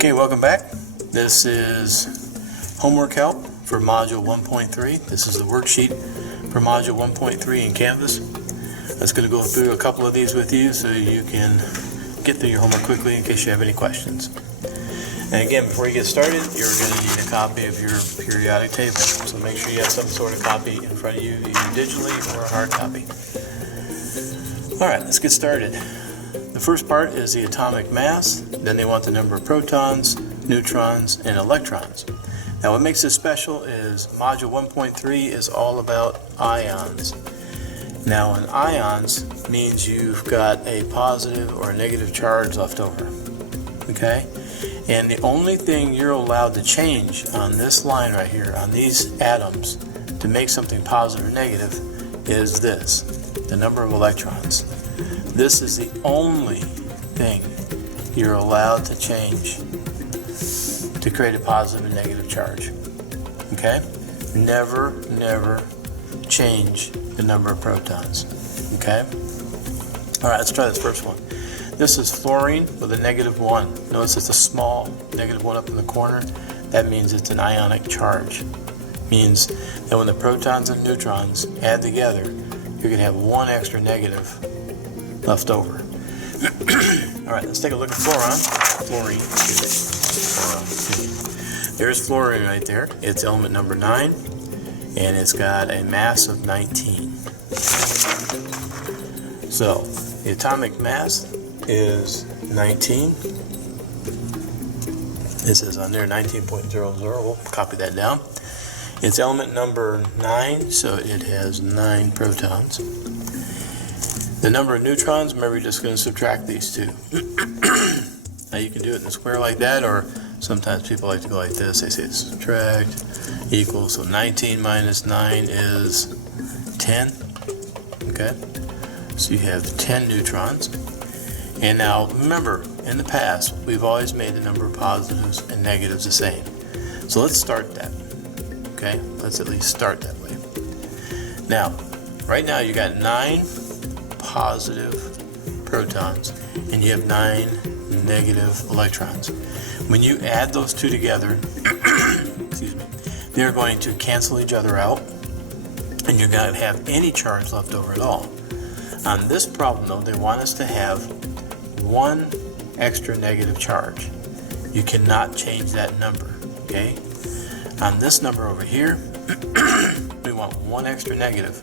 Okay, welcome back. This is homework help for Module 1.3. This is the worksheet for Module 1.3 in Canvas. I was going to go through a couple of these with you so you can get through your homework quickly in case you have any questions. And again, before you get started, you're going to need a copy of your periodic table. So make sure you have some sort of copy in front of you, either digitally or a hard copy. Alright, let's get started. The first part is the atomic mass. Then they want the number of protons, neutrons, and electrons. Now what makes this special is Module 1.3 is all about ions. Now an ions means you've got a positive or a negative charge left over. Okay? And the only thing you're allowed to change on this line right here, on these atoms, to make something positive or negative, is this, the number of electrons. This is the only thing you're allowed to change to create a positive and negative charge. Okay? Never change the number of protons. Okay? Alright, let's try this first one. This is fluorine with a -1. Notice it's a small -1 up in the corner. That means it's an ionic charge. Means that when the protons and neutrons add together, you're going to have one extra negative left over. Alright, let's take a look at fluorine. There's fluorine right there. It's element number 9, and it's got a mass of 19. So, the atomic mass is 19. This is on there 19.00. We'll copy that down. It's element number 9, so it has 9 protons. The number of neutrons, remember you're just going to subtract these two. Now you can do it in a square like that, or sometimes people like to go like this. They say subtract equals, so 19 minus 9 is 10. Okay, so you have 10 neutrons. And now remember, in the past, we've always made the number of positives and negatives the same. So let's start that. Okay, let's at least start that way. Now, right now you got 9 positive protons and you have 9 negative electrons. When you add those two together, excuse me, they're going to cancel each other out and you're not going to have any charge left over at all. On this problem though, they want us to have one extra negative charge. You cannot change that number. Okay? On this number over here, we want one extra negative.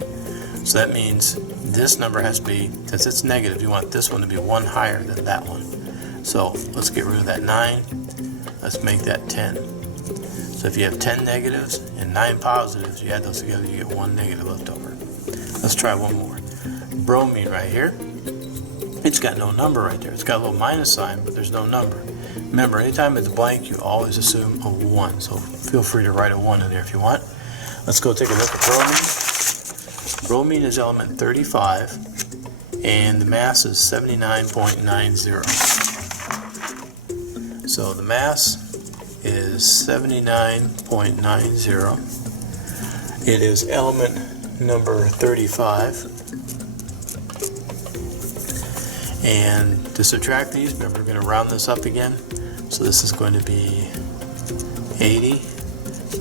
So that means this number has to be, since it's negative, you want this one to be one higher than that one. So let's get rid of that 9. Let's make that 10. So if you have 10 negatives and 9 positives, you add those together, you get 1 negative left over. Let's try one more. Bromine right here. It's got no number right there. It's got a little minus sign, but there's no number. Remember, anytime it's blank, you always assume a 1. So feel free to write a 1 in there if you want. Let's go take a look at bromine. Bromine is element 35, and the mass is 79.90. So the mass is 79.90. It is element number 35. And to subtract these, remember we're going to round this up again. So this is going to be 80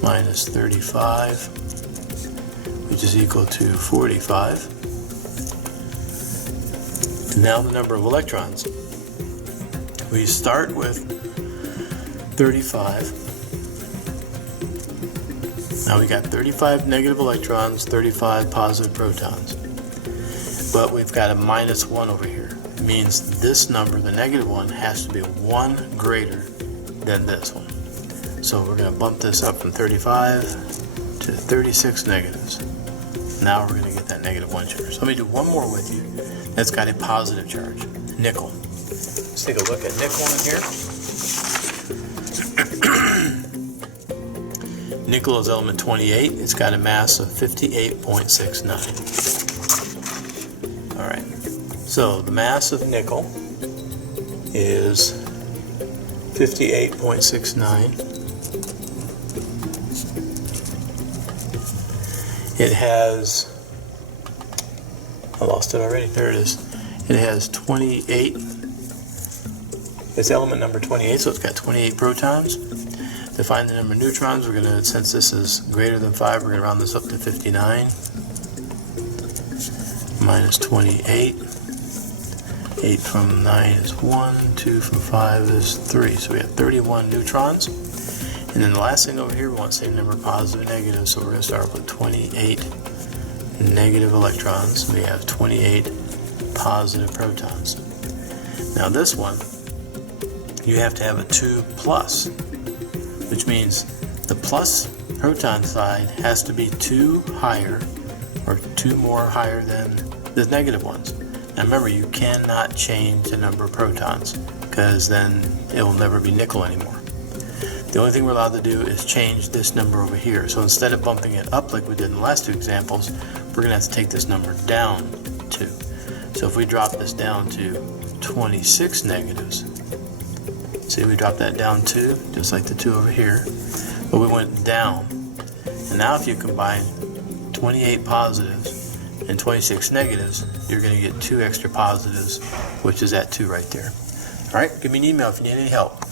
minus 35, which is equal to 45. And now the number of electrons. We start with 35. Now we got 35 negative electrons, 35 positive protons. But we've got a -1 over here. It means this number, the -1, has to be 1 greater than this one. So we're going to bump this up from 35 to 36 negatives. Now we're going to get that -1 charge. So let me do one more with you that's got a positive charge. Nickel. Let's take a look at nickel in here. Nickel is element 28. It's got a mass of 58.69. Alright. So the mass of nickel is 58.69. It has, I lost it already, there it is. It has 28 It's element number 28, so it's got 28 protons. To find the number of neutrons, we're going to, since this is greater than 5, we're going to round this up to 59. Minus 28. 8 from 9 is 1, 2 from 5 is 3. So we have 31 neutrons. And then the last thing over here, we want the same number of positive and negative, so we're going to start with 28 negative electrons. We have 28 positive protons. Now this one, you have to have a 2 plus, which means the plus proton side has to be 2 higher, or 2 more higher than the negative ones. Now remember, you cannot change the number of protons, because then it will never be nickel anymore. The only thing we're allowed to do is change this number over here. So instead of bumping it up like we did in the last two examples, we're going to have to take this number down 2. So if we drop this down to 26 negatives, see, we dropped that down 2, just like the 2 over here, but we went down. And now if you combine 28 positives and 26 negatives, you're going to get 2 extra positives, which is that 2 right there. All right, give me an email if you need any help.